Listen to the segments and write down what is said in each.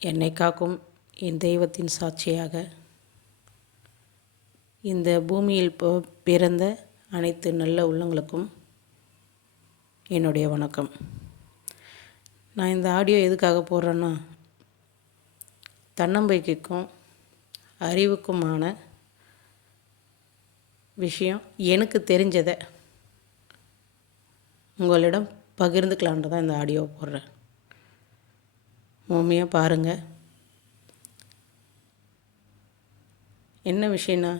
என்னை காக்கும் என் தெய்வத்தின் சாட்சியாக இந்த பூமியில் பிறந்த அனைத்து நல்ல உள்ளங்களுக்கும் என்னுடைய வணக்கம். நான் இந்த ஆடியோ எதுக்காக போடுறேன்னா, தன்னம்பிக்கைக்கும் அறிவுக்குமான விஷயம் எனக்கு தெரிஞ்சதை உங்களிடம் பகிர்ந்துக்கலான்ட்டு தான் இந்த ஆடியோவை போடுறேன். முழுமையாக பாருங்கள். என்ன விஷயம்னா,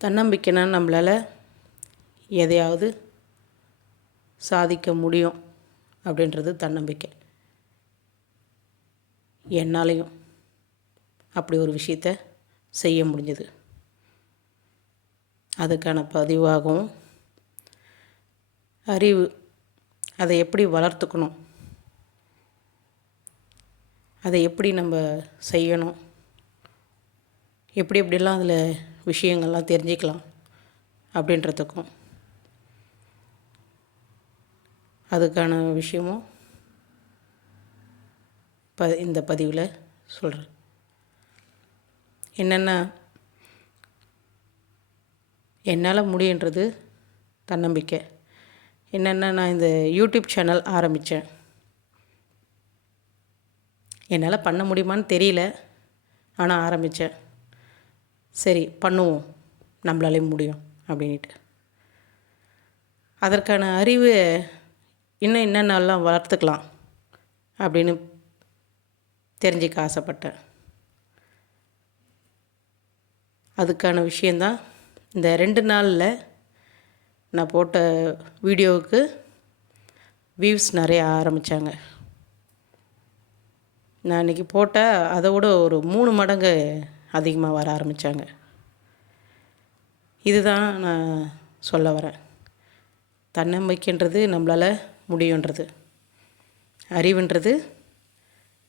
தன்னம்பிக்கைனா நம்மளால் எதையாவது சாதிக்க முடியும் அப்படின்றது தன்னம்பிக்கை. என்னாலையும் அப்படி ஒரு விஷயத்தை செய்ய முடிஞ்சது. அதுக்கான பதிவாகவும் அறிவு, அதை எப்படி வளர்த்துக்கணும், அதை எப்படி நம்ம செய்யணும், எப்படிலாம் அதில் விஷயங்கள்லாம் தெரிஞ்சுக்கலாம் அப்படின்றதுக்கும் அதுக்கான விஷயமும் இந்த பதிவில் சொல்கிறேன். என்னென்னா, என்னால் முடியுன்றது தன்னம்பிக்கை. என்னென்னா, நான் இந்த யூடியூப் சேனல் ஆரம்பித்தேன். என்னால் பண்ண முடியுமான்னு தெரியல, ஆனால் ஆரம்பித்தேன். சரி பண்ணுவோம், நம்மளாலே முடியும் அப்படின்ட்டு. அதற்கான அறிவு இன்னும் என்னென்னலாம் வளர்த்துக்கலாம் அப்படின்னு தெரிஞ்சிக்க ஆசைப்பட்டேன். அதுக்கான விஷயந்தான் இந்த 2 நாளில் நான் போட்ட வீடியோவுக்கு வியூஸ் நிறைய ஆரம்பித்தாங்க. நான் இன்றைக்கி போட்டால் அதை விட ஒரு 3 மடங்கு அதிகமாக வர ஆரம்பித்தாங்க. இதுதான் நான் சொல்ல வரேன். தன்னம்பிக்கைன்றது நம்மளால் முடியுன்றது, அறிவுன்றது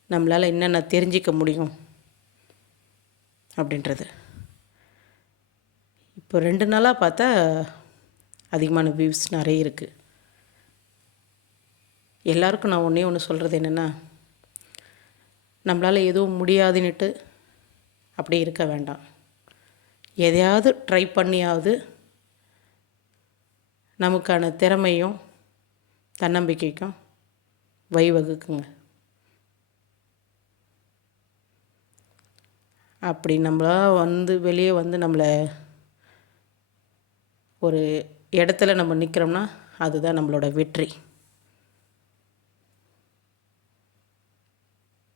நம்மளால் என்னென்ன தெரிஞ்சிக்க முடியும் அப்படின்றது. இப்போ 2 நாளாக பார்த்தா அதிகமான வியூஸ் நிறைய இருக்குது. எல்லாருக்கும் நான் ஒன்று சொல்கிறது என்னென்னா, நம்மளால் எதுவும் முடியாதுன்னுட்டு அப்படி இருக்க வேண்டாம். எதையாவது ட்ரை பண்ணியாவது நமக்கான திறமையும் தன்னம்பிக்கைக்கும் வழிவகுக்குங்க. அப்படி நம்மளாக வெளியே நம்மளை ஒரு இடத்துல நம்ம நிற்கிறோம்னா அதுதான் நம்மளோட வெற்றி.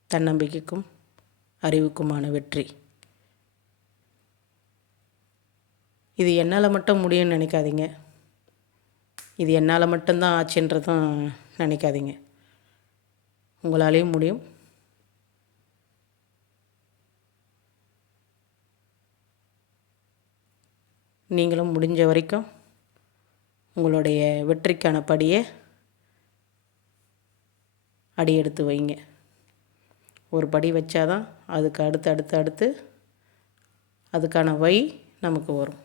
தன்னம்பிக்கைக்கும் அறிவுக்குமான வெற்றி. இது என்னால் மட்டும் முடியும்னு நினைக்காதீங்க. இது என்னால் மட்டும்தான் ஆச்சுன்றதும் நினைக்காதீங்க. உங்களாலேயும் முடியும். நீங்களும் முடிஞ்ச வரைக்கும் உங்களுடைய வெற்றிக்கான படியை அடி எடுத்து வைங்க. ஒரு படி வச்சாதான் அதுக்கு அடுத்து அதுக்கான வழி நமக்கு வரும்.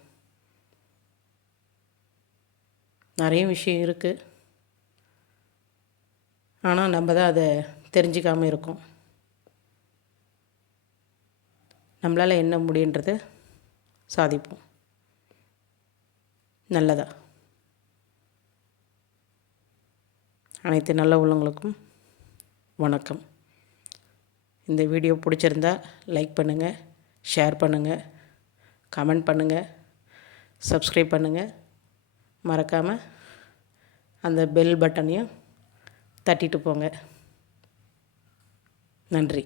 நிறைய விஷயம் இருக்குது, ஆனால் நம்ம தான் அதை தெரிஞ்சிக்காமல் இருக்கோம். நம்மளால் என்ன முடியுன்றதை சாதிப்போம். நல்லதா? அனைத்து நல்ல உள்ளங்களுக்கும் வணக்கம். இந்த வீடியோ பிடிச்சிருந்தா லைக் பண்ணுங்கள், ஷேர் பண்ணுங்கள், கமெண்ட் பண்ணுங்கள், சப்ஸ்கிரைப் பண்ணுங்கள். மறக்காமல் அந்த பெல் பட்டனையும் தட்டிட்டு போங்க. நன்றி.